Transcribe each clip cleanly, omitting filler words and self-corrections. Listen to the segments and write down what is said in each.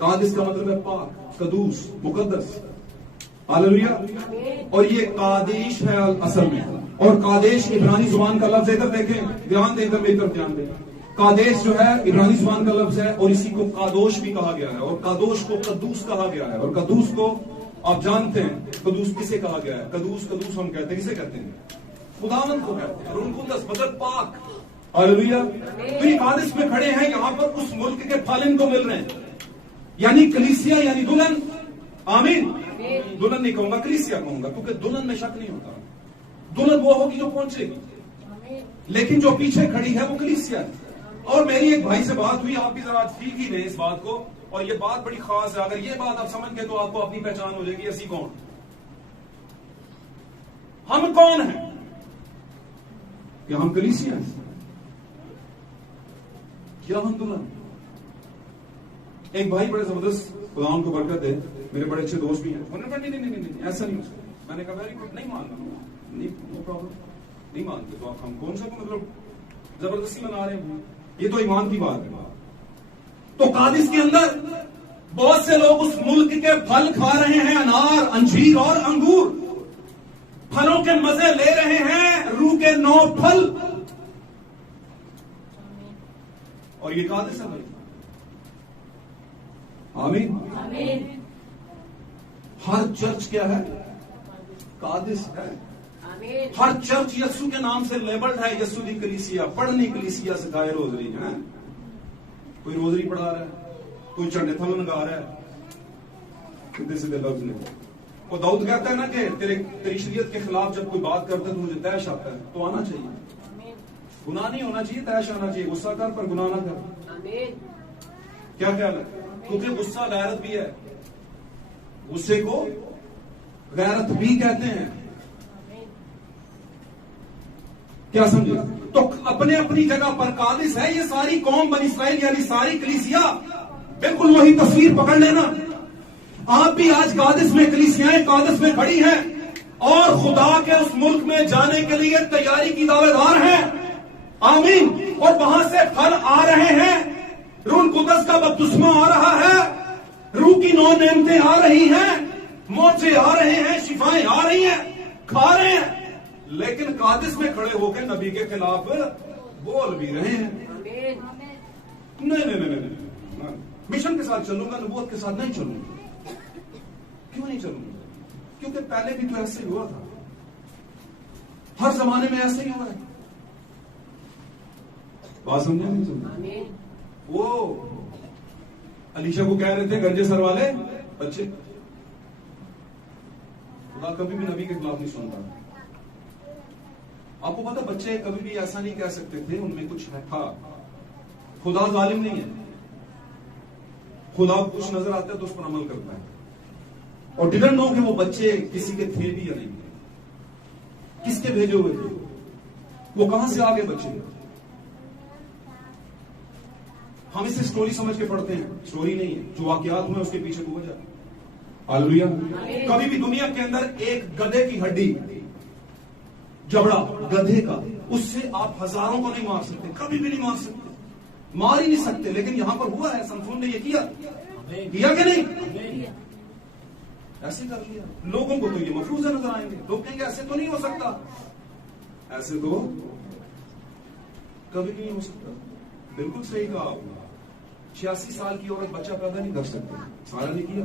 कादिस का मतलब है पाक, कदूस, मुकद्दस। हालेलुया। और ये कादेश है असल में। और कादेश इब्रानी जुबान का लफ्ज है, इधर देखें, ध्यान देकर मेरी तरफ ध्यान दें। कादेश जो है इब्रानी जुबान का लफ्ज है और इसी को कादोश भी कहा गया है और कादोश को कद्दूस कहा गया है। और कद्दूस को आप जानते हैं कद्दूस किसे कहा गया है? कद्दूस हम कहते हैं, किसे कहते हैं? खुदावंद को कहते हैं। रुनकुदस मतलब पाक। हालेलुया। तो ये कादिस में खड़े हैं, यहां पर उस मुल्क के फल इनको मिल रहे हैं, यानी कलीसिया, यानी दुल्हन। आमीन। दुल्हन नहीं कहूंगा, कलीसिया कहूंगा, क्योंकि दुल्हन में शक नहीं होता। दुल्हन वो होगी जो पहुंचेगी, लेकिन जो पीछे खड़ी है वो कलीसिया है। और मेरी एक भाई से बात हुई, आप भी जरा फील की लें इस बात को, और ये बात बड़ी खास है। अगर ये बात आप समझ गए तो आपको अपनी पहचान हो जाएगी, ऐसी कौन, हम कौन हैं, क्या हम कलीसिया हैं या हम दुल्हन? एक भाई बड़े जबरदस्त, खुदा उनको बरकत दे, मेरे बड़े अच्छे दोस्त भी हैं, उन्होंने कहा नहीं ऐसा नहीं हो सकता। मैंने कहा वेरी गुड, नहीं मानना, नहीं, नो प्रॉब्लम, नहीं मानते तो आप हम कौन सा मतलब जबरदस्ती मना रहे हैं? ये तो ईमान की बात है। तो कादिस के अंदर बहुत से लोग उस मुल्क के फल खा रहे हैं, अनार, अंजीर और अंगूर, फलों के मजे ले रहे हैं, रूह के 9 फल। और ये कादिस है भाई। आमीन। हर चर्च क्या है? कादिस है। हर चर्च यस्सु के नाम से लेबल्ड है, यस्सु दी कलीसिया। पढ़नी कलीसिया सिखाए रोजरी है। कोई रोजरी पढ़ा रहा है, कोई चंडे थल लगा रहा है, सीधे सीधे लफ्ज नहीं। वो दाऊद कहता है ना कि तेरी शरीयत के खिलाफ जब कोई बात करता है तो मुझे तैश आता है, तो आना चाहिए, गुनाह नहीं होना चाहिए, तैश आना चाहिए। गुस्सा कर पर गुनाह ना कर। क्या ख्याल है? क्योंकि गुस्सा गैरत भी है, गुस्से को गैरत भी कहते हैं। क्या समझे? तो अपने अपनी जगह पर कादिस है ये सारी कौम बनी इस्राइल, यानी सारी कलीसिया। बिल्कुल वही तस्वीर पकड़ लेना। आप भी आज कादिस में, कलीसियाएं कादिस में खड़ी हैं और खुदा के उस मुल्क में जाने के लिए तैयारी की दावेदार हैं। आमीन। और वहां से फल आ रहे हैं, रूह कुदस का बपतिस्मा आ रहा है, रूह की 9 नेमतें आ रही हैं, मोचे आ रहे हैं, शिफाएं आ रही हैं, खा रहे हैं। लेकिन कादिस में खड़े होकर नबी के खिलाफ बोल भी रहे हैं। नहीं, मिशन के साथ चलूंगा, नबूवत के साथ नहीं चलूंगा। क्यों नहीं चलूंगा? क्योंकि पहले भी तो ऐसे ही हुआ था, हर जमाने में ऐसे ही हुआ है। बात समझे नहीं समझे? वो अलीशा को कह रहे थे गंजे सर वाले बच्चे, खुदा कभी भी नबी के खिलाफ नहीं सुनता। आपको पता, बच्चे कभी भी ऐसा नहीं कह सकते थे, उनमें कुछ था। खुदा जालिम नहीं है, खुदा कुछ नजर आता है तो उस पर अमल करता है। और डिडंट नो कि वो बच्चे किसी के थे भी या नहीं, किसके भेजे हुए थे, वो कहां से आ गए बच्चे। हम इसे स्टोरी समझ के पढ़ते हैं, स्टोरी नहीं है, जो वाकयात हुए उसके पीछे को वजह। हालेलुया। कभी भी दुनिया के अंदर एक गधे की हड्डी, जबड़ा गधे का, उससे आप हजारों को नहीं मार सकते, कभी भी नहीं मार सकते, मार ही नहीं सकते। लेकिन यहां पर हुआ है, समसून ने ये किया कि नहीं? ऐसे कर लिया। लोगों को तो ये मफरूजा नजर आएंगे, लोग कहेंगे ऐसे तो नहीं हो सकता, ऐसे तो कभी नहीं हो सकता। बिल्कुल सही कहा आपने। 86 साल की औरत बच्चा पैदा नहीं कर सकती, सारा ने किया।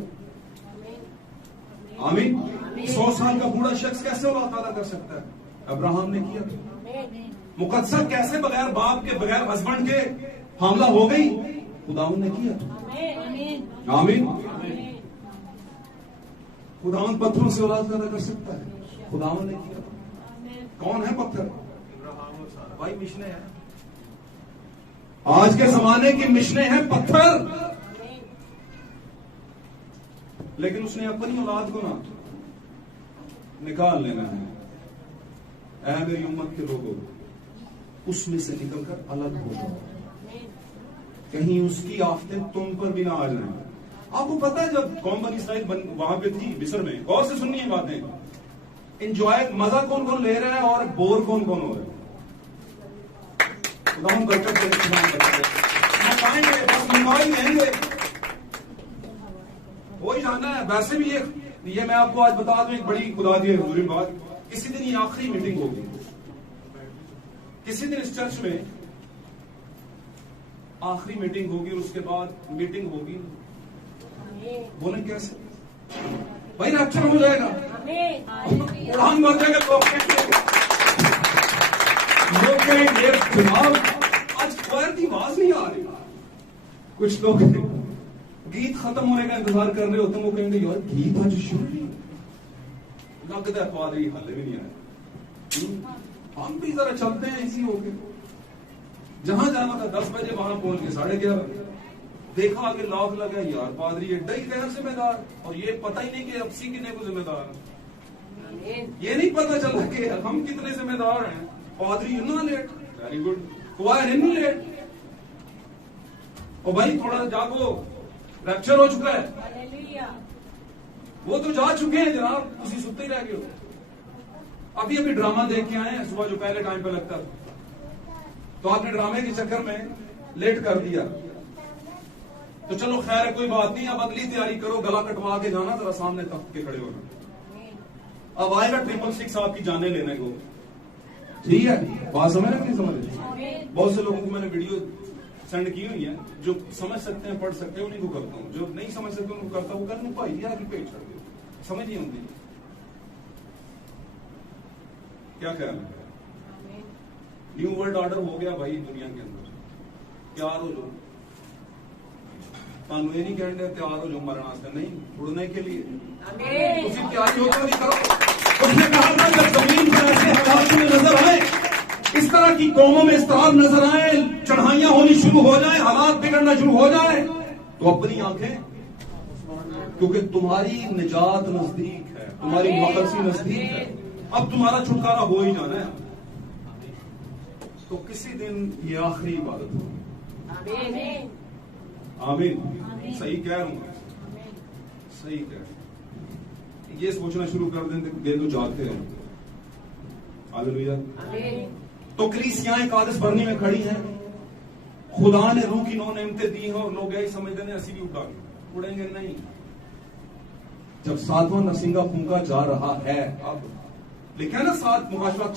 आमीन। 100 साल का बूढ़ा शख्स कैसे औलाद पैदा कर सकता है? अब्राहम ने किया। मुकद्दस कैसे बगैर बाप के, बगैर हस्बैंड के हमला हो गई? खुदावंद ने किया। आमीन। खुदावंद पत्थरों से औलाद पैदा कर सकता है, खुदावंद ने किया। कौन है पत्थर? भाई मिशने है, आज के जमाने की मिशने हैं पत्थर। लेकिन उसने अपनी औलाद को ना निकाल लेना है। ऐ मेरी उम्मत के लोगों, उसमें से निकलकर अलग हो जाओ, कहीं उसकी आफतें तुम पर भी ना आ जाए। आपको पता है जब कौम बनी इस्राइल वहां पे थी मिस्र में, गौर से सुनिए बातें, इंजॉय मजा कौन कौन ले रहा है और बोर कौन कौन हो रहा है। खुदा हम बरकत देंगे, पाएंगे, बस मंगवा ही लेंगे। जाना है। वैसे भी ये मैं आपको आज बता दूं एक बड़ी खुदा दी हुजूरी बात, किसी दिन ये आखिरी मीटिंग होगी, किसी दिन इस चर्च में आखिरी मीटिंग होगी और उसके बाद मीटिंग होगी। बोले कैसे भाई? रैप्चर हो जाएगा, उड़ान भर जाएगा। लोग कहेंगे जनाब आज क्वायर की आवाज नहीं आ रही। कुछ लोग गीत खत्म होने का इंतजार कर रहे होते हैं, वो कहेंगे यार गीत आज शुरू नहीं, लगता है पादरी हाले भी नहीं आया। हम भी जरा चलते हैं इसी होके। जहां जाना था 10 बजे वहां पहुंच के 11:30, देखा आगे लॉक लगा, यार पादरी एड्डा ही गैर जिम्मेदार, और ये पता ही नहीं कि अब सी कितने को जिम्मेदार है। ये नहीं पता चला कि हम कितने जिम्मेदार हैं। पादरी इतना लेट, वेरी गुड, क्वायर इतनी लेट। और भाई थोड़ा जागो, रैप्चर हो चुका है। वो तो जा चुके हैं जनाब, उसी सुते ही रह गए हो। अभी ड्रामा देख के आए हैं सुबह, जो पहले टाइम पे लगता था, तो आपने ड्रामे के चक्कर में लेट कर दिया। तो चलो खैर है, कोई बात नहीं, अब अगली तैयारी करो, गला कटवा के जाना, जरा सामने तक के खड़े होना। अब आएगा 666 आपकी जाने लेने को, ठीक है? बात समझ रहे, नहीं समझ? बहुत से लोगों को मैंने वीडियो सेंड की हुई है, जो समझ सकते हैं पढ़ सकते हैं उन्हीं को करता हूँ, जो नहीं समझ सकते उनको करता हूँ। कर भाई यार पेज छोड़ दो, समझ नहीं होती। क्या ख्याल है? न्यू वर्ल्ड ऑर्डर हो गया भाई दुनिया के अंदर। तैयार हो जाओ, तानू ये नहीं कहते तैयार हो जाओ मरना से, नहीं, उड़ने के लिए उसी तैयारी होता नहीं करो। उसने कहा था जब जमीन पर ऐसे हालात में नजर आए, इस तरह की कौमों में इस्तिराब नजर आए, चढ़ाइयां होनी शुरू हो जाए, हालात बिगड़ना शुरू हो जाए, तो अपनी आंखें, क्योंकि तुम्हारी निजात नजदीक है, तुम्हारी मकसद नजदीक है, अब तुम्हारा छुटकारा हो ही जाना है। तो किसी दिन ये आखिरी इबादत होगी। आमीन। सही कह रहा हूं, सही कह रहा हूं। ये सोचना शुरू कर दें तो जागते हैं। हालेलुया। तो कलीसियाएं कादिस बरनी में खड़ी हैं, खुदा ने रूह की 9 नेमतें दी हैं, और लोग यही समझते हैं ऐसी भी उड़ेंगे नहीं। जब 7वां नरसिंगा फूंका जा रहा है, अब लिखा है ना 7 मुहाशरा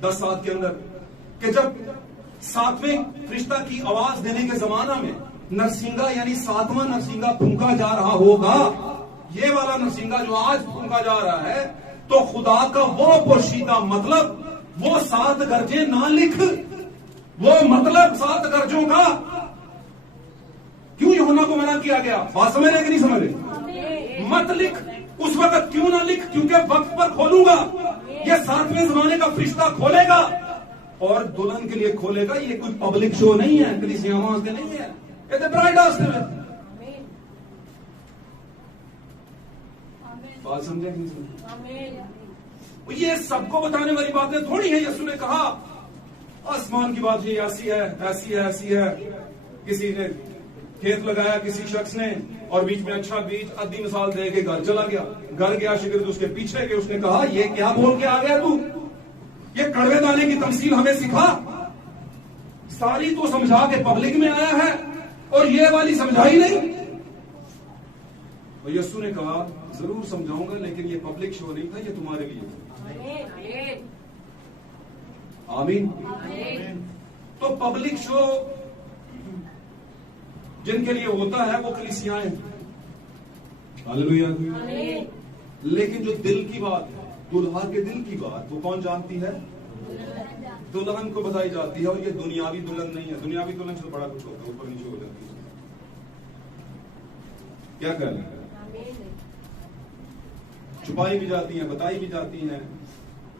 10 सात के अंदर, कि जब 7वें फरिश्ता की आवाज देने के जमाना में नरसिंगा यानी 7वां नरसिंगा फूंका जा रहा होगा, ये वाला नरसिंगा जो आज फूंका जा रहा है, तो खुदा का वो पोशीदा मतलब, वो 7 गरजे ना लिख, वो मतलब 7 गरजों का क्यों यूहन्ना को मना किया गया? बात समझ रहे कि नहीं समझ रहे? मत लिख। उस वक्त क्यों ना लिख? क्योंकि वक्त पर खोलूंगा, ये 7वें जमाने का फरिश्ता खोलेगा और दुल्हन के लिए खोलेगा। ये कोई पब्लिक शो नहीं है, कलीसिया वास्ते नहीं है, ये तो ब्राइड वास्ते है। बात समझे कि नहीं समझे? ये सबको बताने वाली बातें थोड़ी है। यीशु ने कहा आसमान की बात ये ऐसी है, ऐसी है, ऐसी है। किसी ने खेत लगाया किसी शख्स ने, और बीच में अच्छा बीज आधी मिसाल दे के घर चला गया। घर गया, शिगिर्द उसके पीछे गए, उसने कहा ये क्या बोल के आ गया तू? ये कड़वे दाने की तमसील हमें सिखा। सारी तो समझा के पब्लिक में आया है और ये वाली समझाई नहीं। तो यीशु ने कहा जरूर समझाऊंगा, लेकिन ये पब्लिक शो नहीं था, ये तुम्हारे लिए। आमीन। तो पब्लिक शो जिनके लिए होता है वो कलीसियाएं, हालेलुया। लेकिन जो दिल की बात है, दुल्हा के दिल की बात, वो कौन जानती है? दुल्हन को बताई जाती है। और ये दुनियावी दुल्हन नहीं है। दुनियावी दुल्हन से बड़ा कुछ होता है, ऊपर नीचे हो जाती है। क्या करना है? छुपाई भी जाती है, बताई भी जाती हैं।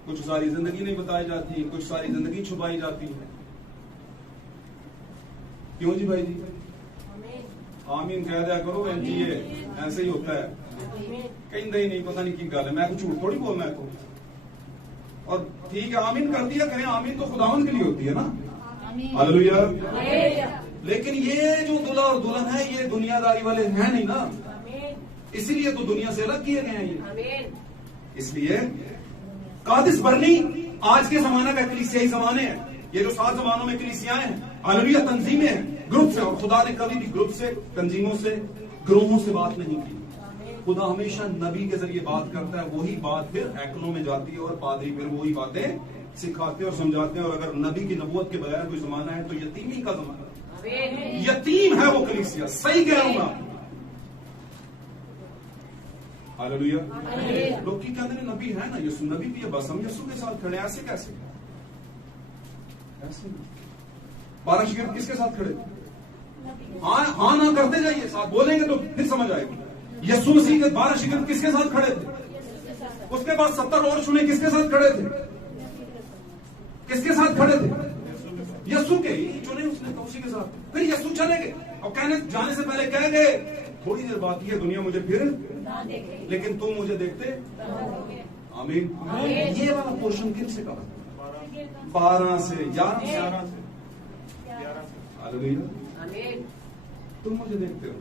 कुछ सारी जिंदगी नहीं बताई जाती, कुछ सारी जिंदगी छुपाई जाती है। क्यों जी भाई जी? आमीन कह दिया करो। जी ये ऐसे ही होता है, कहीं नहीं, पता नहीं की गल है। मैं कुछ झूठ थोड़ी बोलना है तो। और ठीक है, आमीन कर दिया करें। आमीन तो खुदावंद के लिए होती है ना, हालेलुया। लेकिन ये जो दूल्हा और दुल्हन है, ये दुनियादारी वाले हैं नहीं ना, इसीलिए तो दुनिया से अलग किए गए हैं ये। इसलिए कादिस बरनी आज के जमाने का कलीसियाई जमाने हैं। ये जो 7 जमानों में कलीसियाएं हैं, हालेलुया, तंजीमें हैं, ग्रुप से। और खुदा ने कभी भी ग्रुप से, तंजीमों से ग्रोहों से बात नहीं की। खुदा हमेशा नबी के जरिए बात करता है, वही बात फिर हैकलों में जाती है और पादरी फिर वही बातें सिखाते और समझाते हैं। और अगर नबी की नबूवत के बगैर कोई जमाना है तो यतीमी का जमाना है, यतीम है वो कलीसिया। सही कह रहा हूं मैं। हालेलुया। लोग की कहते हैं नबी है ना, यीशु नबी भी है, बस हम यीशु के साथ खड़े। ऐसे कैसे? ऐसे 12 शिगिर्द किसके साथ खड़े? हाँ ना करते जाइए, साथ बोलेंगे तो फिर समझ आएगी। यीशु मसीह के 12 शिगिर्द किसके साथ खड़े थे? उसके बाद 70 और चुने किसके साथ खड़े थे? किसके साथ खड़े थे? यीशु के ही चुने उसने, तो उसी के साथ। फिर यीशु चले गए और कहने जाने से पहले कह गए, थोड़ी देर बाकी है, दुनिया मुझे फिर लेकिन तुम मुझे देखते। आमीन। ये वाला पोर्शन किन से कहा? 12 से 11 से। हालेलुया। तुम मुझे देखते हो।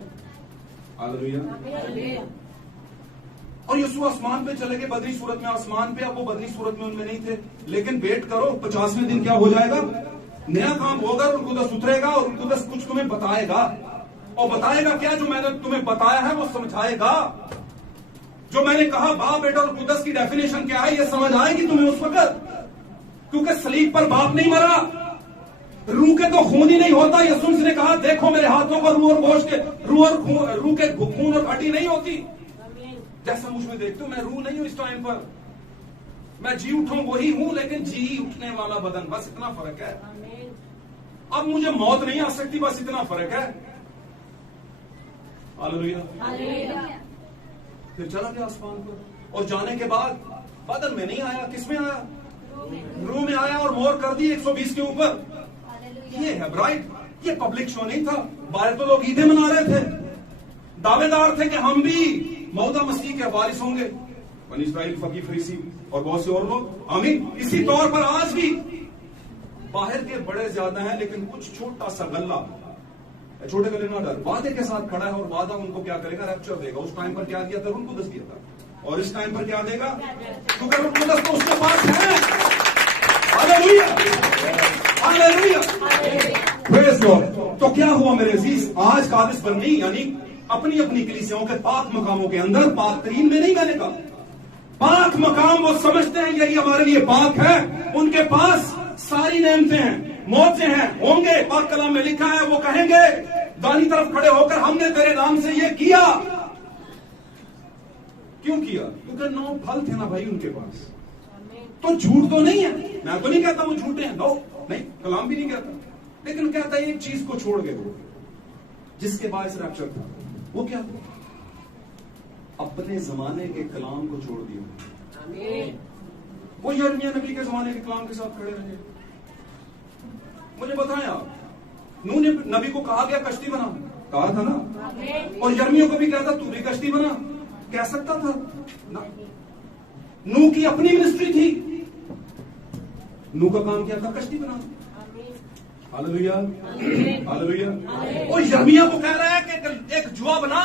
हालेलुया। और यीशु आसमान पे चले गए, बदली सूरत में आसमान पे। अब वो बदली सूरत में उनमें नहीं थे, लेकिन वेट करो, 50वें दिन क्या हो जाएगा? नया काम होगा, उनकुदस उतरेगा और उनकुदस कुछ तुम्हें बताएगा। और बताएगा क्या? जो मैंने तुम्हें बताया है वो समझाएगा। जो मैंने कहा बाप बेटा और कुदस की डेफिनेशन क्या है, ये समझ आएगी तुम्हें उस वक्त। क्योंकि सलीब पर बाप नहीं मरा, रूह के तो खून ही नहीं होता। यीशु ने कहा देखो मेरे हाथों पर रूह और गोश्त के रूह के खून और हड्डी नहीं होती। जैसा मुझ में देखते हो, मैं रूह नहीं हूं इस टाइम पर, मैं जी उठूं वही हूं, लेकिन जी उठने वाला बदन, बस इतना फर्क है। अब मुझे मौत नहीं आ सकती, बस इतना फर्क है। हालेलुया। फिर चला गया आसमान पर, और जाने के बाद बदन में नहीं आया, किस में आया? रूह में आया, और मोर कर दी 120 के ऊपर। ये है ब्राइट। ये पब्लिक शो नहीं था। बाहर तो लोग ईदे मना रहे थे, दावेदार थे कि हम भी मौदा मसीह के वारिस होंगे। बनी इस्राइल, फकी, फरीसी और बहुत से और लोग। आमीन। इसी तौर पर आज भी बाहर के बड़े ज्यादा हैं, लेकिन कुछ छोटा सा गल्ला, छोटे गले ना डर, वादे के साथ खड़ा है। और वादा उनको क्या करेगा? रैप्चर देगा। उस टाइम पर क्या दिया था? उनको दस दिया था। और इस टाइम पर क्या देगा? क्योंकि उनको दस तो उसके पास है। हालेलुया। हालेलुया। Praise God. तो क्या हुआ मेरे अजीज? आज कादिस बरनी यानी अपनी अपनी कलीसियाओं के पाक मकामों के अंदर, पाक तरीन में नहीं, मैंने कहा पाक मकाम वो समझते हैं यही हमारे लिए पाक है। उनके पास सारी नेमतें हैं, मौतें हैं, होंगे। पाक कलाम में लिखा है, वो कहेंगे दानी तरफ खड़े होकर हमने तेरे नाम से ये किया। क्यों किया? क्योंकि 9 फल थे ना भाई उनके पास। तो झूठ तो नहीं है, मैं तो नहीं कहता वो झूठे हैं, नो नहीं, कलाम भी नहीं कहता, लेकिन कहता है एक चीज को छोड़ गए वो, जिसके बायस रैप्चर था। वो क्या? अपने जमाने के कलाम को छोड़ दिया। वो यिर्मयाह नबी के जमाने के कलाम के साथ खड़े रहे। मुझे बताएं आप, नूह ने नबी को कहा गया कश्ती बना, कहा था ना? और यिर्मयाह को भी कहा था तू भी कश्ती बना, कह सकता था ना? नूह की अपनी मिनिस्ट्री थी, नूह का काम क्या था? कश्ती बना। हालेलुया। हालेलुया। और यिर्मयाह को कह रहा है कि एक जुआ बना,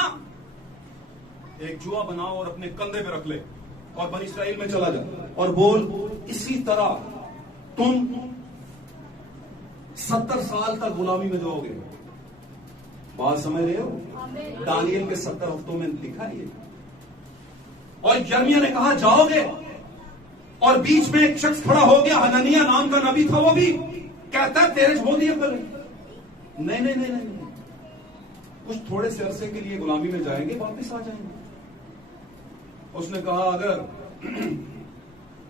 एक जुआ बनाओ और अपने कंधे पे रख ले और बनी इस्राइल में चला जा और बोल इसी तरह तुम 70 साल तक गुलामी में जाओगे। बात समझ रहे हो? दानियल के 70 हफ्तों में लिखा है ये। और यिर्मयाह ने कहा जाओगे, और बीच में एक शख्स खड़ा हो गया, हननिया नाम का नबी था, वो भी कहता है तेरे हो दिए अकल। नहीं नहीं नहीं नहीं, कुछ थोड़े से अरसे के लिए गुलामी में जाएंगे, वापस आ जाएंगे। उसने कहा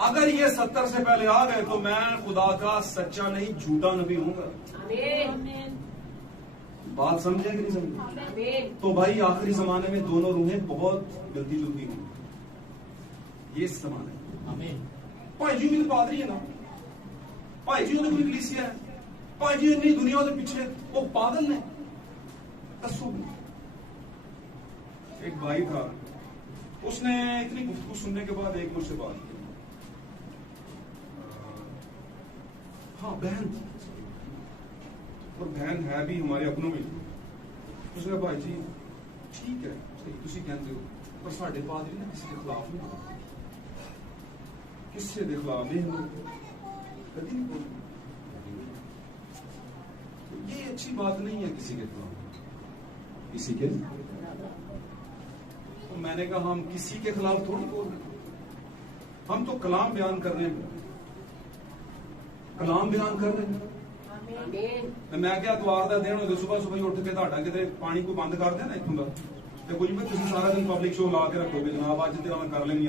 अगर ये 70 से पहले आ गए तो मैं खुदा का सच्चा नहीं झूठा नबी हूंगा। बात समझे कि नहीं समझे? तो भाई आखिरी जमाने में दोनों रूहें बहुत मिलती जुलती होंगी। ये जमाना भाई जी भी तो पादरी है ना, भाई जी ने कोई कलीसिया है, भाई जी इतनी दुनिया से पीछे, वो पागल ने। एक भाई था, उसने इतनी गुफ्तगू सुनने के बाद एक मुझसे बात की। हाँ बहन, और बहन है भी हमारे अपनों में। उसने कहा भाई जी ठीक है तुसी कहते हो, पर साढ़े पादरी ने किसी के खिलाफ नहीं, किससे दे खिलाफ नहीं कभी नहीं बोल। ये अच्छी बात नहीं है किसी के खिलाफ, किसी के तो मैंने कहा हम किसी के खिलाफ थोड़ी बोल रहे, हम तो कलाम बयान कर रहे हैं, कलाम बयान कर रहे हैं। मैं क्या द्वार का दिन होते सुबह सुबह उठ के ਤੁਹਾਡਾ ਕਿਤੇ ਪਾਣੀ को बंद कर देना इतों का तो कुछ भी तुम सारा दिन पब्लिक शो ला के रखोगे जनाब आज तेरा मैं कर लेंगे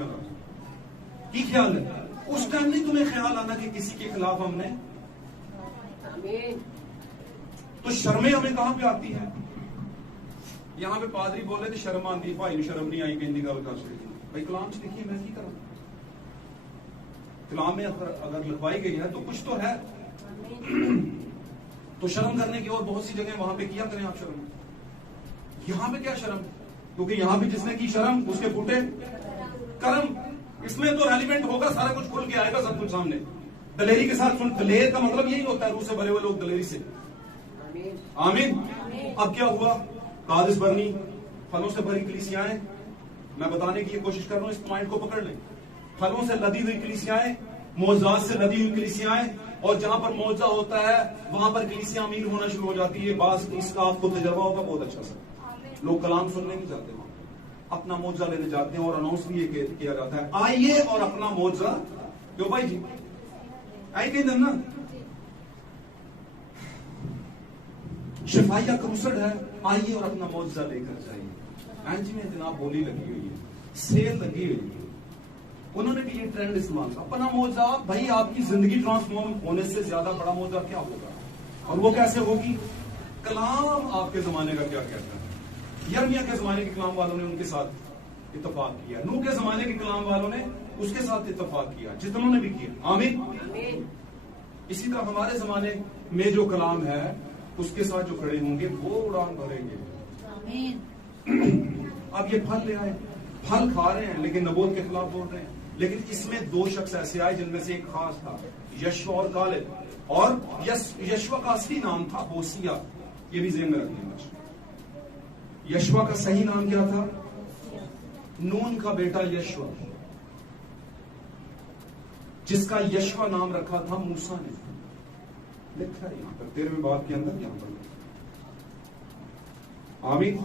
की ख्याल है? उस टाइम नहीं तुम्हें ख्याल आना कि किसी के खिलाफ हमने, तो शर्में हमें कहां पे आती है? यहाँ पे पादरी बोले तो शर्म आती, भाई ने शर्म नहीं आई कहती गल कर भाई कलाम से लिखिए मैं की करूं, कलाम में अगर लिखवाई गई है तो कुछ तो है। तो शर्म करने की और बहुत सी जगह वहां पे किया करें आप शर्म, यहां पे क्या शर्म? क्योंकि यहां पे जिसने की शर्म उसके फूटे कर्म। इसमें तो रेलिवेंट होगा, सारा कुछ खुल के आएगा सब कुछ सामने। दलेरी के साथ सुन, दलेर का मतलब यही होता है, रूह से भरे हुए लोग दलेरी से। आमीन। अब क्या हुआ? कादिस बरनी फलों से भरी कलीसियाएं, मैं बताने की कोशिश कर रहा हूं, इस पॉइंट को पकड़ लें। फलों से लदी हुई कलीसियाएं, मौजूदात से लदी हुई कलीसियाएं, और जहां पर मौजा होता है वहां पर कलीसियां अमीर होना शुरू हो जाती है। बास इसका आपको तजर्बा होगा बहुत अच्छा सा। लोग कलाम सुनने नहीं जाते, वहां अपना मौजा लेने जाते हैं, और अनाउंस भी ये किया जाता है आइए और अपना मौजा। क्यों भाई जी आई कहीं ना शिफाइया क्रूसड है, आइए और अपना मौजा लेकर जाइए। एंज में जनाब बोली लगी हुई है, सेल लगी हुई है, उन्होंने भी ये ट्रेंड इस्तेमाल किया। अपना मौजा भाई, आपकी जिंदगी ट्रांसफॉर्म होने से ज्यादा बड़ा मौजा क्या होगा? और वो कैसे होगी? कलाम आपके जमाने का क्या कहता है? यर्मिया के जमाने के कलाम वालों ने उनके साथ इत्तेफाक किया, नूह के जमाने के कलाम वालों ने उसके साथ इत्तेफाक किया, जितनों ने भी किया। आमीन। इसी तरह हमारे जमाने में जो कलाम है उसके साथ जो खड़े होंगे वो उड़ान भरेंगे। अब ये फल ले आए, फल खा रहे हैं लेकिन नबूवत के खिलाफ बोल रहे हैं। लेकिन इसमें दो शख्स ऐसे आए जिनमें से एक खास था, यशवा और कालेब। और यशवा का असली नाम था होसिया, ये भी ज़हन में रखिएगा। यशवा का सही नाम क्या था? नून का बेटा यशवा, जिसका यशवा नाम रखा था मूसा ने। लिखा है यहां पर 13वें बाब के अंदर, यहां पर। आमीन।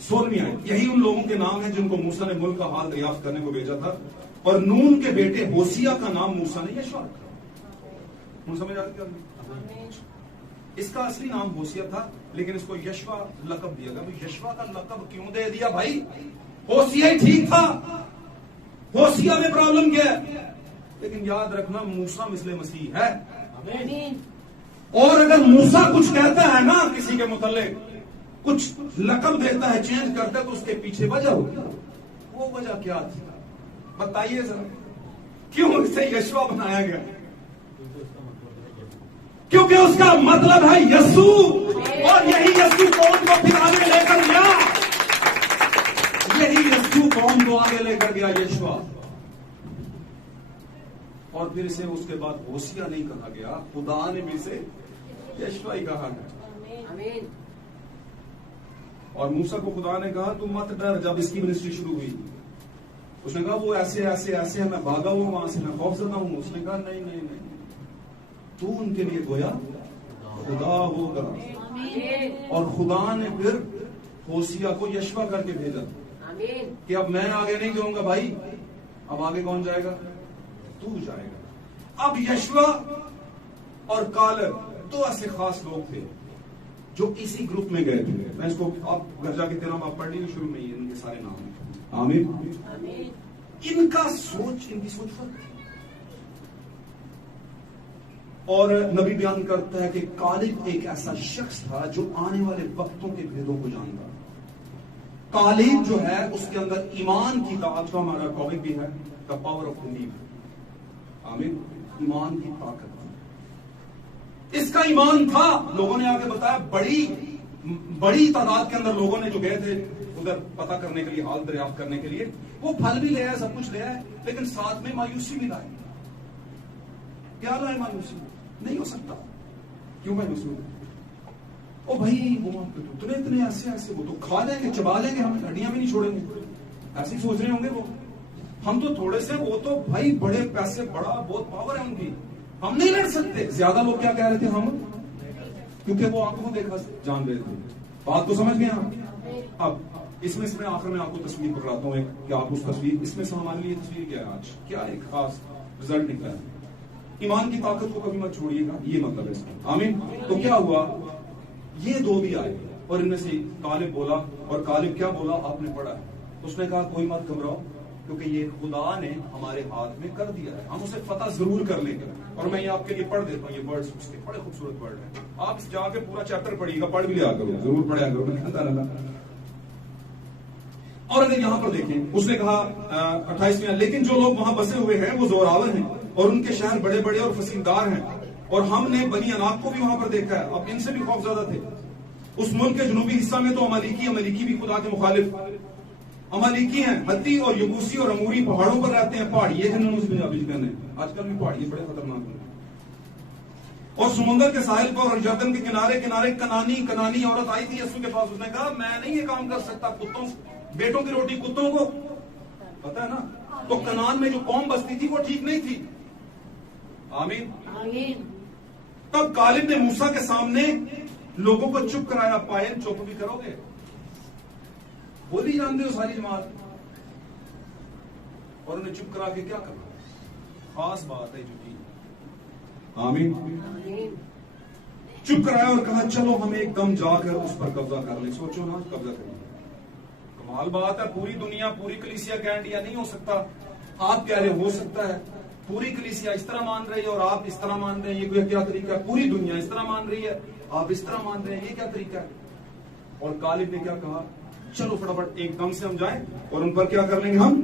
16वीं आयत, यही उन लोगों के नाम है जिनको मूसा ने मुल्क का हाल दरियाफ्त करने को भेजा था, और नून के बेटे होसिया का नाम मूसा ने यशवा रखा। समझ आ रही? इसका असली नाम होसिया था, लेकिन इसको यशवा लकब दिया गया। यशवा का लकब क्यों दे दिया भाई? होसिया ही ठीक था, होसिया में प्रॉब्लम क्या है? लेकिन याद रखना मूसा मिसले मसीह है। और अगर मूसा कुछ कहता है ना किसी के मुतल्लिक, कुछ लकब देता है, चेंज करता है, तो उसके पीछे वजह होगी। वो वजह क्या थी बताइए जरा, क्यों इसे यशवा बनाया गया? क्योंकि उसका मतलब है यसू, और यही यसू कौम को फिर आगे लेकर गया, यही यसू कौम को आगे लेकर गया यशवा। और फिर इसे उसके बाद होसिया नहीं कहा गया, खुदा ने भी इसे यशवा ही कहा है। और मूसा को खुदा ने कहा तुम मत डर। जब इसकी मिनिस्ट्री शुरू हुई, उसने कहा वो ऐसे ऐसे ऐसे है, मैं भागा हुआ वहां से, मैं खौफजदा हूं। उसने कहा नहीं नहीं नहीं, तू उनके लिए गोया खुदा होगा। और खुदा ने फिर होसिया को यशवा करके भेजा कि अब मैं आगे नहीं जाऊंगा भाई, अब आगे कौन जाएगा? तू जाएगा। अब यशवा और कालेब दो ऐसे खास लोग थे जो इसी ग्रुप में गए थे। मैं इसको आप घर जाके तेरा आप पढ़ लीजिए, शुरू में ही इनके सारे नाम। आमीन। इनकी सोच फर्क थी। और नबी बयान करता है कि कालिब एक ऐसा शख्स था जो आने वाले वक्तों के भेदों को जानता। कालिब जो है उसके अंदर ईमान की ताकत, का हमारा टॉपिक भी है, द पावर ऑफ बिलीव। आमीन। ईमान की ताकत, इसका ईमान था। लोगों ने आगे बताया, बड़ी तादाद के अंदर लोगों ने जो गए थे उधर पता करने के लिए, हाल दरियाफ्त करने के लिए, वो फल भी ले आए, सब कुछ ले आए, लेकिन साथ में मायूसी भी लाए। क्या लाए? मायूसी। नहीं हो सकता। क्यों मायूसी? ओ भाई वो इतने ऐसे ऐसे, वो तो खा लेंगे, चबा लेंगे, हमें हड्डियां भी नहीं छोड़ेंगे, ऐसे ही सोच रहे होंगे वो। हम तो थोड़े से, वो तो भाई बड़े पैसे, बड़ा बहुत पावर है उनकी, हम नहीं लड़ सकते। ज्यादा लोग क्या कह रहे थे? हम क्योंकि वो आंखों देखा जान रहे थे। बात को समझ गए आप? अब इसमें आखिर में आपको तस्वीर पकड़ाता हूं एक, कि आप उस तस्वीर, इसमें से हमारे लिए तस्वीर क्या है, आज क्या एक खास रिजल्ट निकला है। ईमान की ताकत को कभी मत छोड़िएगा, ये मतलब है इसका। आमीन। तो क्या हुआ, ये दो भी आए और इनमें से कालिब बोला, और कालिब क्या बोला आपने पढ़ा है, उसने कहा कोई मत घबराओ, क्योंकि ये खुदा ने हमारे हाथ में कर दिया है, हम उसे फतह जरूर कर लेंगे। और मैं ये आपके लिए पढ़ देता हूँ, ये वर्ड्स उसके बड़े खूबसूरत वर्ड हैं, आप जाके पूरा चैप्टर पढ़िएगा, पढ़ भी लिया करो, जरूर पढ़ा करो, मैं कहता रहता। और अगर यहां पर देखें, उसने कहा 28 में, लेकिन जो लोग वहां बसे हुए हैं वो जोरावर हैं और उनके शहर बड़े बड़े और फसीलदार हैं, और हमने बनी अनाक को भी वहां पर देखा है, अब इनसे भी खौफजदा थे। उस मुल्क के जुनूबी हिस्सा में तो अमलीकी भी खुदा के मुखालिफ अमलीकी हैं, हत्ती और यबूसी और अमूरी पहाड़ों पर रहते हैं। पहाड़ी है जिन्होंने पंजाबी कहते हैं, आजकल भी पहाड़ी बड़े खतरनाक हैं। और समुद्र के साहिल पर और यर्दन के किनारे किनारे कनानी औरत आई थी यीशु के पास, उसने कहा मैं नहीं ये काम कर सकता, कुत्तों बेटों की रोटी कुत्तों को, पता है ना। तो कनान में जो कौम बसती थी वो ठीक नहीं थी। आमीन। तब कालिब ने मूसा के सामने लोगों को चुप कराया। पायल चुप भी करोगे, बोली जानते हो सारी जमात, और उन्हें चुप करा के क्या करना, खास बात है जो की। आमीन। चुप कराया और कहा चलो हम एकदम जाकर उस पर कब्जा कर ले। सोचो ना, कब्जा करेंगे, कमाल बात है। पूरी दुनिया, पूरी कलीसिया गारंटियां नहीं हो सकता। आप कह रहे हो सकता है, पूरी कलीसिया इस तरह मान रही है और आप इस तरह मान रहे हैं, ये क्या तरीका है। पूरी दुनिया इस तरह मान रही है, आप इस तरह मान रहे हैं, ये क्या तरीका है। और कालिब ने क्या कहा, चलो फटाफट एकदम से हम जाएं और उन पर क्या कर लेंगे, हम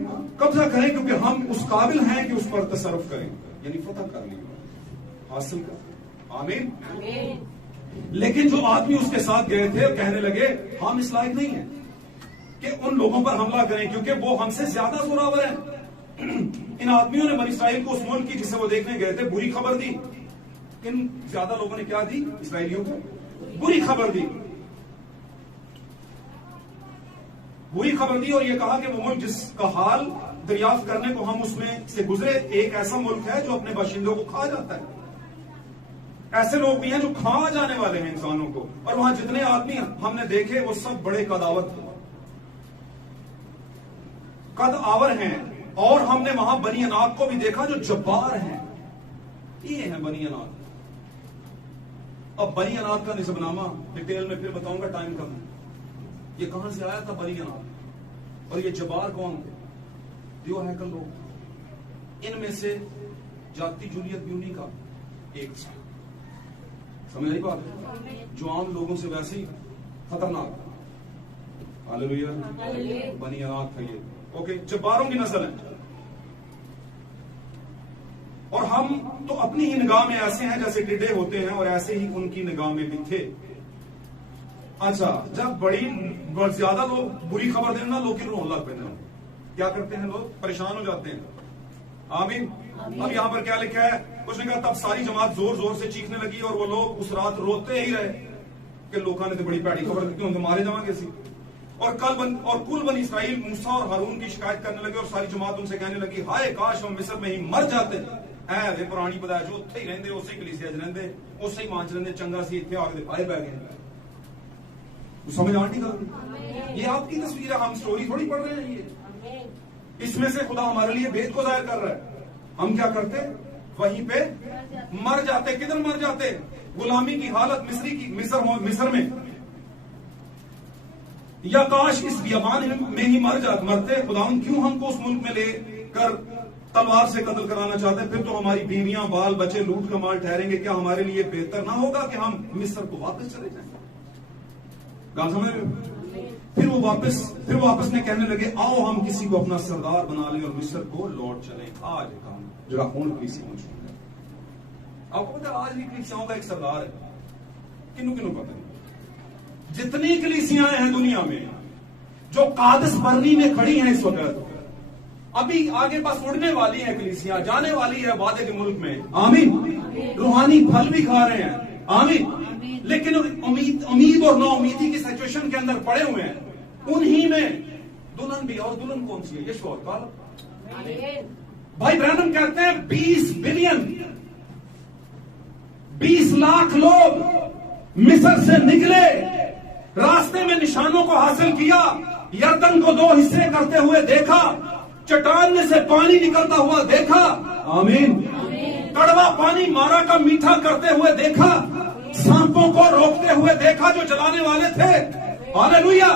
कब्जा करें, क्योंकि हम उस काबिल हैं कि उस पर तसर्रुफ करें, यानी फतह कर लेंगे, हासिल कर। आमीन। लेकिन जो आदमी उसके साथ गए थे कहने लगे हम इस लायक नहीं है कि उन लोगों पर हमला करें, क्योंकि वो हमसे ज्यादा जोरावर हैं। इन आदमियों ने बनी इस्राइल को उस मुल्क की जिसे वो देखने गए थे बुरी खबर दी। इन ज्यादा लोगों ने क्या दी, इस्राइलियों को बुरी खबर दी, बुरी खबर दी, और ये कहा कि वो मुल्क जिसका हाल दरियाफ्त करने को हम उसमें से गुजरे, एक ऐसा मुल्क है जो अपने बाशिंदों को खा जाता है। ऐसे लोग भी हैं जो खा जाने वाले हैं इंसानों को, और वहां जितने आदमी हमने देखे वो सब बड़े कद आवर हैं। और हमने वहां बनी अनाक को भी देखा जो जब्बार हैं। ये है बनी अनाक। अब बनी अनाक का निस्बनामा डिटेल में फिर बताऊंगा, टाइम कम है। ये कहां से आया था बनी अनाक, और ये जब्बार कौन थे, दियो हैकल लोग। इनमें से जाती जूलियत ब्यूनी का एक समझ आई बात, जो आम लोगों से वैसे ही खतरनाक। हालेलुया। बनी अनाक था ये। ओके, जब्बारों की नस्ल है। और हम तो अपनी ही निगाह में ऐसे हैं जैसे टिड्डे होते हैं, और ऐसे ही उनकी निगाह में भी थे। अच्छा, जब बड़ी ज्यादा लोग बुरी खबर देना, लोग की रोने लग पैदा, क्या करते हैं लोग, परेशान हो जाते हैं। आमीन। अब यहां पर क्या लिखा है, उसने कहा तब सारी जमात जोर जोर से चीखने लगी, और वो लोग उस रात रोते ही रहे कि लोगों ने तो बड़ी पैड़ी खबर दी, तो मारे जाएंगे सी। और कुल बनी इस्राइल मूसा और हारून की शिकायत करने लगे, और सारी जमात उनसे कहने लगी हाय काश हम मिस्र में ही मर जाते। है पुरानी पता जो उत्थे ही रहंदे, उसे कलीसिया च रहंदे, उसे ही मान च रहंदे, चंगा सी इत्थे आके फायर पै गए। समझ आनी गल, ये आपकी तस्वीर है, हम स्टोरी थोड़ी पढ़ रहे हैं। ये इसमें से खुदा हमारे लिए भेद को जाहिर कर रहा है। हम क्या करते, वहीं पे मर जाते। किधर मर जाते, गुलामी की हालत मिस्र में, या काश इस बियाबान में ही मरते। खुदावन क्यों हमको उस मुल्क में लेकर तलवार से कत्ल कराना चाहते हैं, फिर तो हमारी बीवियां बाल बच्चे लूट का माल ठहरेंगे। क्या हमारे लिए बेहतर ना होगा कि हम मिस्र को वापस चले जाएं। गाल समझ रहे हो? फिर वो वापस ने कहने लगे आओ हम किसी को अपना सरदार बना लें और मिस्र को लौट चलें। आज काम जरा खून कलीसिया मौजूद है, आपको पता है आज भी कलीसियाओं का एक सरदार है, किन्नू पता नहीं। जितनी कलीसियां हैं दुनिया में, जो कादिस बरनी में खड़ी हैं इस वक्त, अभी आगे पास उड़ने वाली है कलीसियां, जाने वाली है वादे के मुल्क में। आमीन। रूहानी फल भी खा रहे हैं। आमीन। लेकिन उम्मीद और नाउमीदी की सिचुएशन के अंदर पड़े हुए हैं, उन्हीं में दुल्हन भी। और दुल्हन कौन सी है, यीशु और काल। भाई ब्रैनम कहते हैं 20 बिलियन 20 लाख लोग मिस्र से निकले, रास्ते में निशानों को हासिल किया, यरदन को दो हिस्से करते हुए देखा, चट्टान में से पानी निकलता हुआ देखा। आमीन। कड़वा पानी मारा का मीठा करते हुए देखा, सांपों को रोकते हुए देखा जो जलाने वाले थे। हालेलुया।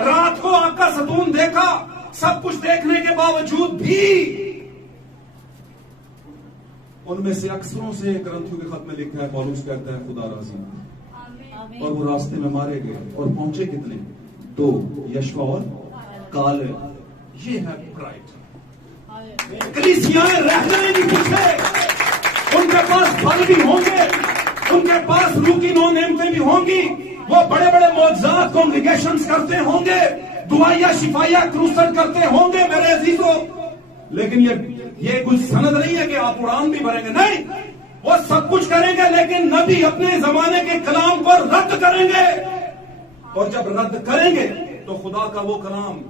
रात को आग का सतून देखा। सब कुछ देखने के बावजूद भी उनमें से अक्सरों से ग्रंथियों के खत में लिखा है, पौलुस कहता है खुदा राजी। और वो रास्ते में मारे गए और पहुंचे कितने? दो, यशवा और काले। ये है प्राइड। कलीसियाएं रह जाएंगी पीछे, उनके पास फल भी होंगे, उनके पास रूकी नो नेमतें भी होंगी, वो बड़े बड़े मौजूद कॉन्ग्रीगेशंस करते होंगे, दुआया शिफाया क्रूसट करते होंगे मेरे अजीजों। लेकिन ये कुछ सनद नहीं है कि आप उड़ान भी भरेंगे, नहीं, वो सब कुछ करेंगे, लेकिन नबी अपने जमाने के कलाम को रद्द करेंगे। और जब रद्द करेंगे तो खुदा का वो कलाम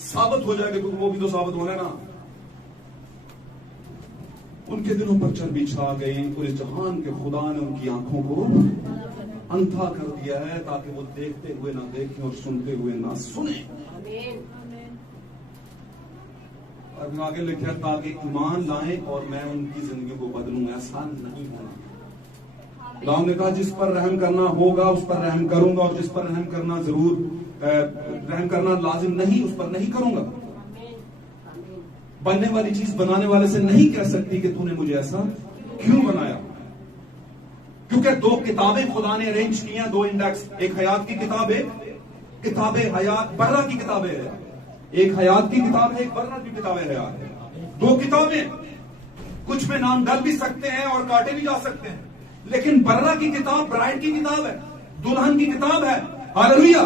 साबित हो जाएगा, क्योंकि वो भी तो साबित होना ना। उनके दिलों पर चर्बी छा गई, पूरे जहान के खुदा ने उनकी आंखों को अंधा कर दिया है, ताकि वो देखते हुए ना देखें और सुनते हुए ना सुने। और आगे लिखा, ताकि ईमान लाएं और मैं उनकी जिंदगी को बदलूं। ऐसा नहीं होना। खुदा ने कहा जिस पर रहम करना होगा उस पर रहम करूंगा, और जिस पर रहम करना रहम करना लाजिम नहीं, उस पर नहीं करूंगा। बनने वाली चीज बनाने वाले से नहीं कह सकती कि तूने मुझे ऐसा क्यों बनाया, क्योंकि दो किताबें खुदा ने अरेंज की हैं, दो इंडेक्स, एक हयात की किताब है, किताबे हयात, बर्रा की किताबें है, एक हयात की किताब है, एक बर्रा की किताबें हयात है। दो किताबें, कुछ में नाम डल भी सकते हैं और काटे भी जा सकते हैं, लेकिन बर्रा की किताब ब्राइड की किताब है, दुल्हन की किताब है। हालेलुया।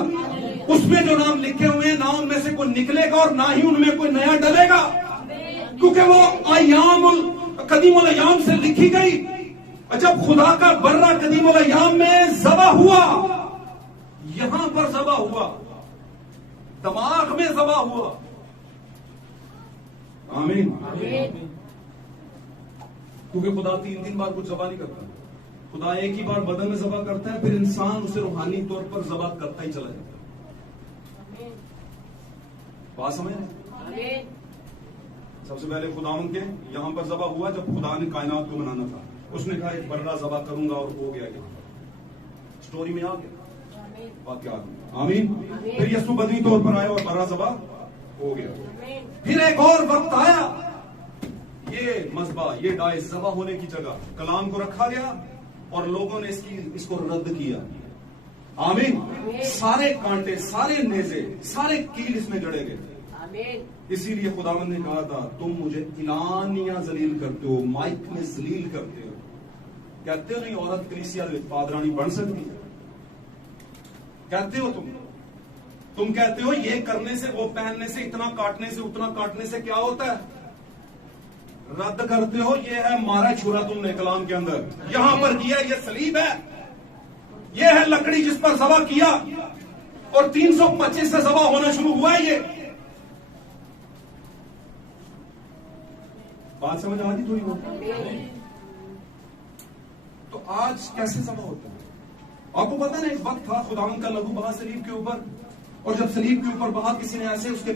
उसमें जो नाम लिखे हुए हैं, ना उनमें से कोई निकलेगा और ना ही उनमें कोई नया डलेगा, क्योंकि वो कदीमुल अय्याम से लिखी गई। जब खुदा का बर्रा कदीमुल अय्याम में ज़बा हुआ, यहां पर ज़बा हुआ, दिमाग में ज़बा हुआ। आमीन। क्योंकि खुदा 3 बार कुछ ज़बा नहीं करता। खुदा एक ही बार बदन में ज़बा करता है, फिर इंसान उसे रूहानी तौर पर ज़बा करता ही चला जाता है। बात समझ रहे? सबसे पहले खुदावंद के यहां पर ज़बा हुआ जब खुदा ने कायनात को बनाना था। उसने कहा एक बर्रा ज़बा करूंगा, और हो गया। यहां स्टोरी में आ गया वाकया। आमीन। फिर यीशु बदनी तौर पर आया और बर्रा ज़बा हो गया। फिर एक और वक्त आया, ये मज़बा, ये डाय ज़बा होने की जगह कलाम को रखा गया और लोगों ने इसको रद्द किया। आमीन। सारे कांटे, सारे नेज़े, सारे कील इसमें जड़े गए। इसीलिए खुदावंद ने कहा था, तुम मुझे इलानिया जलील करते हो, माइक में जलील करते हो। कहते हो नहीं औरत कलीसिया पादरानी बन सकती है? कहते हो तुम कहते हो ये करने से, वो पहनने से, इतना काटने से, उतना काटने से क्या होता है? रद्द करते हो। ये है मारा छुरा तुमने कलाम के अंदर, यहां पर किया, ये सलीब है, ये है लकड़ी जिस पर ज़बा किया, और 325 से ज़बा होना शुरू हुआ है। ये बात समझ आ गई थोड़ी बहुत? तो आज कैसे ज़बा होता है? आपको पता ना, एक वक्त था खुदावंद का लहू बहा सलीब के ऊपर, और जब सलीब के ऊपर बहा, किसी ने ऐसे उसके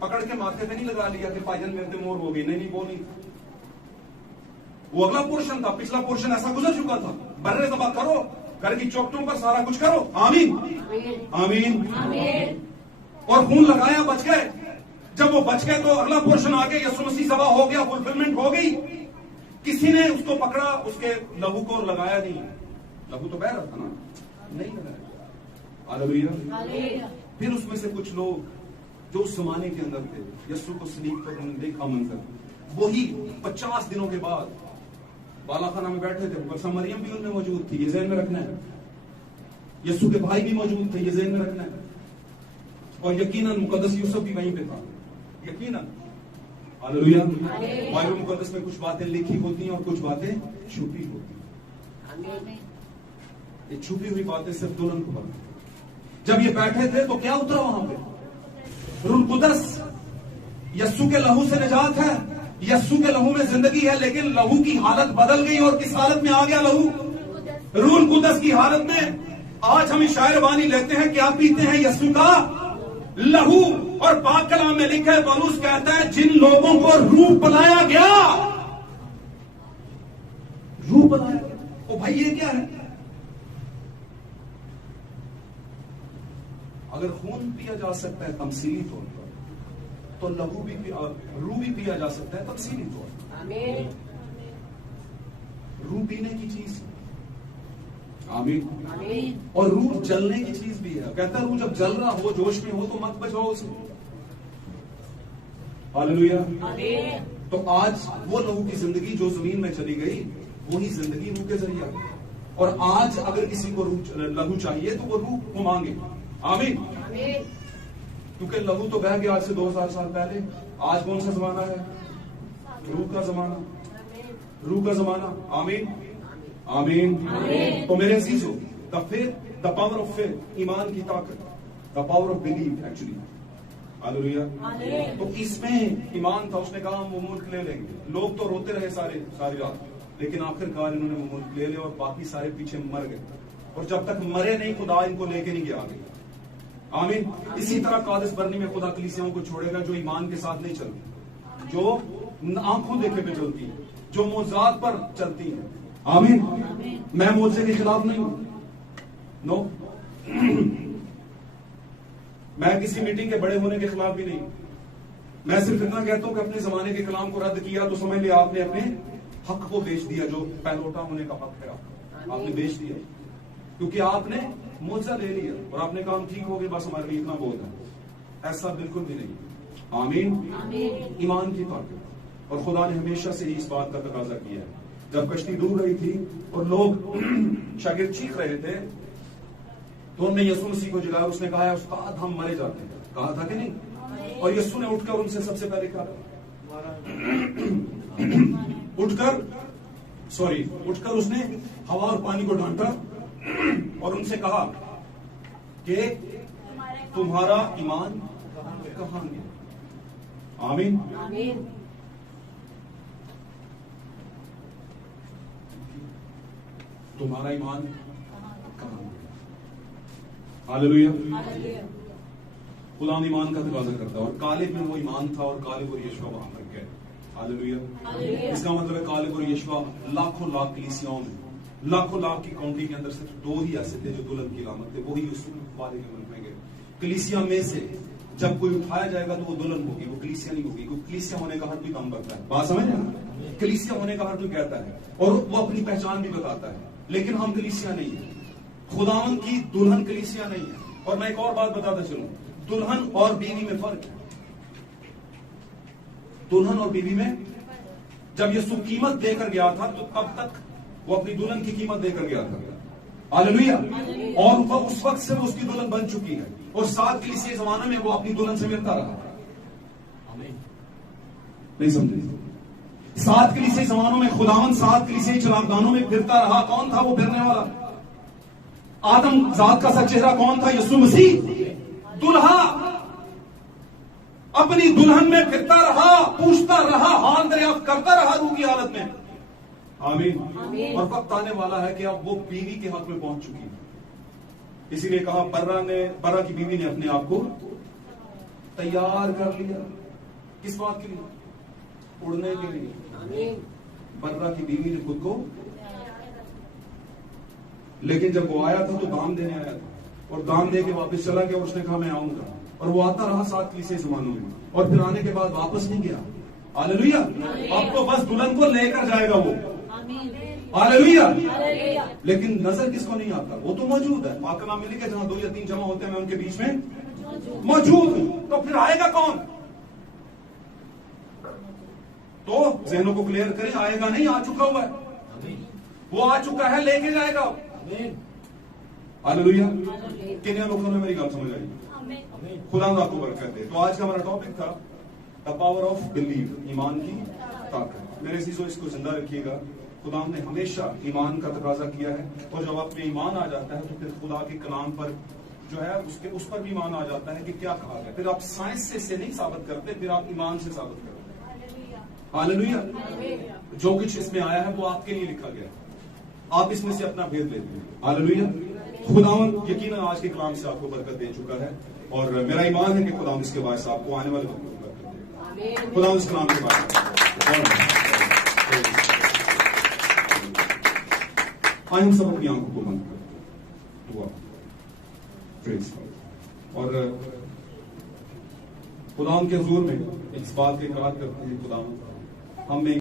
पकड़ के माथे पे नहीं लगा लिया कि पायजन मेरे मोर हो गई। नहीं, वो नहीं, वो अगला पोर्शन था। पिछला पोर्शन ऐसा गुजर चुका था। बर्रे ज़बा करो, घर की चौखटों पर सारा कुछ करो। आमीन, आमीन, आमीन। और खून लगाया, बच गए। जब वो बच गए तो अगला पोर्शन आ गया, यीशु मसीह ज़बा हो गया, फुलफिलमेंट हो गई। किसी ने उसको पकड़ा, उसके लहू को लगाया नहीं। लहू तो बह रहा था ना, नहीं लगाया। हालेलुया। फिर उसमें से कुछ लोग जो उस जमाने के अंदर थे, यीशु को सलीब पर उन्होंने देखा मंजर, वही 50 दिनों के बाद बालाखाना में बैठे थे। वर्षा मरियम भी उनमें मौजूद थी, ये ज़हन में रखना है। यीशु के भाई भी मौजूद थे, ये ज़हन में रखना है। और यकीनन मुकद्दस यूसुफ भी वहीं पे था, यकीनन। हालेलुया। बाइबल मुकद्दस में कुछ बातें लिखी होती हैं और कुछ बातें छुपी होती हैं। ये छुपी हुई बातें सिर्फ दुल्हन को पता। जब ये बैठे थे तो क्या उतरा वहां पे? रूह कुदस। यस्सु के लहू से निजात है, यस्सु के लहू में जिंदगी है, लेकिन लहू की हालत बदल गई। और किस हालत में आ गया लहू? रूल कुदस की हालत में आज हम शायर बानी लेते हैं, क्या पीते हैं? यीशु का लहू। और पाक कलाम में लिखा है, पौलुस कहता है जिन लोगों को रूह पिलाया गया, रूह पिलाया गया। ओ भाई ये क्या है? अगर खून पिया जा सकता है तमसीली तौर पर, तो लहू भी रूह भी पिया जा सकता है तमसीली तौर पर। रूह पीने की चीज, आमीन। और रूह जलने की चीज भी है। कहता है रूह जब जल रहा हो, जोश में हो, तो मत बचाओ उसे। हालेलुया। तो आज वो लहू की जिंदगी जो जमीन में चली गई, वही जिंदगी रूह के जरिए। और आज अगर किसी को लहू चाहिए तो वो रूह को मांगे, आमीन। क्योंकि लहू तो बह गया आज से 2000 साल पहले। आज कौन सा जमाना है? रूह का जमाना, रूह का जमाना, आमीन, आमीन। तो मेरे अजीजों, द पावर ऑफ फेथ, ईमान की ताकत, the power of believe actually, hallelujah. तो इसमें ईमान था। उसने कहा हम वो मुल्क ले लेंगे। लोग तो रोते रहे सारी रात, लेकिन आखिरकार इन्होंने वो मुल्क ले लिया और बाकी सारे पीछे मर गए। और जब तक मरे नहीं, खुदा इनको लेके नहीं गया आगे, आमीन। इसी तरह कादिस बरनी में खुदा कलीसियाओं को छोड़ेगा जो ईमान के साथ नहीं चलती, जो आंखों देखे पे चलती है, जो मौजूद पर चलती है, आमीन। मैं मौजे के खिलाफ नहीं हूं, नो। मैं किसी मीटिंग के बड़े होने के खिलाफ भी नहीं। मैं सिर्फ इतना कहता हूं कि अपने जमाने के कलाम को रद्द किया तो समझ लिया आपने अपने हक को बेच दिया। जो पहलौठा होने का हक है आपने बेच दिया, क्योंकि आपने मुआवजा ले लिया और आपने कहा ठीक हो गए, बस हमारे लिए इतना बहुत है। ऐसा बिल्कुल भी नहीं, आमीन। ईमान की ताकत। और खुदा ने हमेशा से इस बात का तकाजा किया है। जब कश्ती डूब रही थी और लोग शागिर्द चीख रहे थे, तो उन्होंने यीशु मसीह को जगाया। उसने कहा उस्ताद हम मरे जाते हैं, कहा था कि नहीं? और यीशु ने उठकर उनसे सबसे पहले कहा, उठकर उसने हवा और पानी को डांटा और उनसे कहा कि तुम्हारा ईमान कहां गया? आमीन। तुम्हारा ईमान कहां गया? हालेलुया। खुदा ईमान का तकाजा करता है। और काले में वो ईमान था और काले और यीशु वहां पर गए। हालेलुया। इसका मतलब है काले और यीशु लाखों लाख कलीसियाओं में, लाखों लाख की काउंटी के अंदर सिर्फ 2 ही ऐसे थे जो दुल्हन की अलामत थे। वही यूसुफ वाले के मुल्क में गए। कलीसिया में से जब कोई उठाया जाएगा तो वो दुल्हन होगी, वो कलीसिया नहीं होगी। क्योंकि कलीसिया होने का हर कोई काम करता है। बात समझ रहे? कलीसिया होने का हर कोई कहता है और वो अपनी पहचान भी बताता है, लेकिन हम कलीसिया नहीं है। खुदावन की दुल्हन कलीसिया नहीं है। और मैं एक और बात बताता चलूं, दुल्हन और बीवी में फर्क है। दुल्हन और बीवी में, जब यीशु कीमत देकर गया था तो तब तक वो अपनी दुल्हन की कीमत देकर गया था। हालेलुया। और वो उस वक्त से वो उसकी दुल्हन बन चुकी है। और 7 कलीसिया जमाने में वो अपनी दुल्हन से मिलता रहा। नहीं समझे? 7 कलीसिया जमानों में खुदावन 7 कलीसिया चरागाहों में फिरता रहा। कौन था वो फिरने वाला? आदम जात का सा चेहरा कौन था? यीशु मसीह। दुल्हा अपनी दुल्हन में फिरता रहा, पूछता रहा, हाल दरियाफ्त करता रहा रूह की हालत में, आमीन। और वक्त आने वाला है कि अब वो बीवी के हक में पहुंच चुकी है। इसीलिए कहा बर्रा की बीवी ने अपने आप को तैयार कर लिया। किस बात के लिए? उड़ने के लिए। बर्रा की बीवी ने खुद को, लेकिन जब वो आया था तो दाम देने आया था और दाम दे के वापस चला गया। और उसने कहा मैं आऊंगा। और वो आता रहा 7 कलीसिया जमानों में और फिर आने के बाद वापस नहीं गया। हालेलुया। अब तो बस दुल्हन को लेकर जाएगा वो। हालेलुया। लेकिन नजर किसको नहीं आता? वो तो मौजूद है। पाक कलाम में लिखा है जहां 2 या 3 जमा होते हैं मैं उनके बीच में मौजूद हूं। तो फिर आएगा कौन? तो जहनों को क्लियर करें, आएगा नहीं, आ चुका हुआ है। वो आ चुका है, लेके जाएगा। हालेलुया। कितने लोगों ने मेरी बात समझ आई? खुदा आपको बरकत दे। तो आज का हमारा टॉपिक था द पावर ऑफ बिलीव, ईमान की ताकत। मेरे चीजों इसको जिंदा रखिएगा। खुदा ने हमेशा ईमान का तकाजा किया है। और जब आप में ईमान आ जाता है तो फिर खुदा के कलाम पर जो है उस पर भी ईमान आ जाता है कि क्या कहा गया। फिर आप साइंस से नहीं साबित करते, फिर आप ईमान से साबित करते। हालेलुया। जो कुछ इसमें आया है वो आपके लिए लिखा गया। आप इसमें से अपना भेद लेते हैं। हालेलुया। खुदावंद यकीनन आज के कलाम से आपको बरकत दे चुका है और मेरा ईमान है कि खुदावंद इसके बाद से आपको आने वाले वक्त में बरकत दे। खुदावंद इस कलाम के बाद आए हम सब अपनी आंखों को बंद करें दुआ और खुदावंद के हुजूर में इस बात के इकरार करते हैं खुदावंद हम में